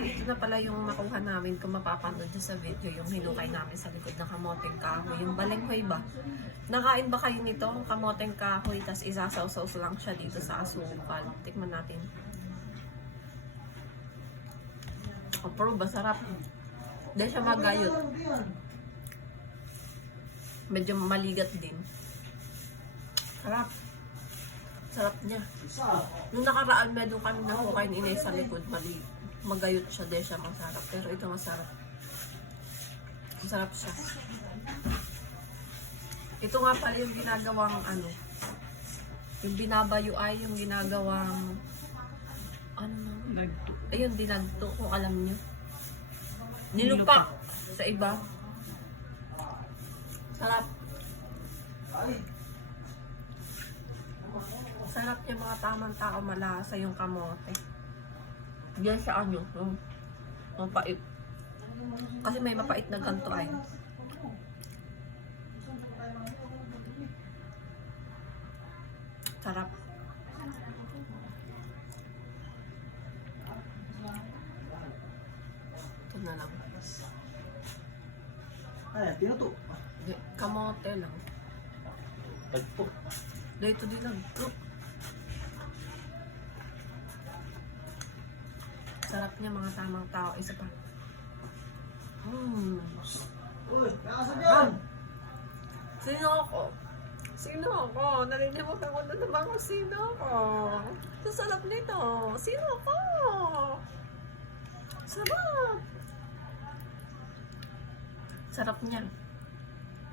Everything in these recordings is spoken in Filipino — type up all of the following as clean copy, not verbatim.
ito na pala yung makuha namin kung mapapanood nyo sa video, yung hinukay namin sa likod ng kamoteng kahoy. Yung balenghoy ba? Nakain ba kayo nito? Kamoteng kahoy, tas isasaw-saw lang siya dito sa asukal. Tikman natin. Pero ba sarap? Hindi siya magayot. Medyo maligat din. Sarap. Sarap niya. Nung nakaraan, medyo kami nahukay ni Inay sa likod. Magayot siya, di siya masarap. Pero ito masarap. Masarap siya. Ito nga pala yung ginagawang ano. Yung binabayo ay yung ginagawang ano? Ayun, dinagto kung alam nyo. Nilupak sa iba. Sarap. Sarap yung mga tamang tao, malasa yung kamote. Diyan sa ano, mapait. Kasi may mapait na ganito ay. Sarap. Ito na lang. Ay, pinuto. Kamote lang. Tagpo. Dito din lang. Sarap niya mga tamang tao. Isa pa. Uy, nakasabihan! Sino ako? Sino ako? Nalilimutan ko na naman kung sino ako. Ang sarap nito. Sino ako? Sarap. Sarap niya.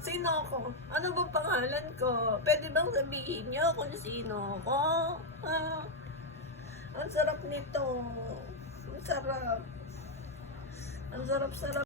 Sino ako? Ano bang pangalan ko? Pwede bang sabihin niyo kung sino ako? Ha? Ang sarap nito. Ang sarap. Ang sarap-sarap.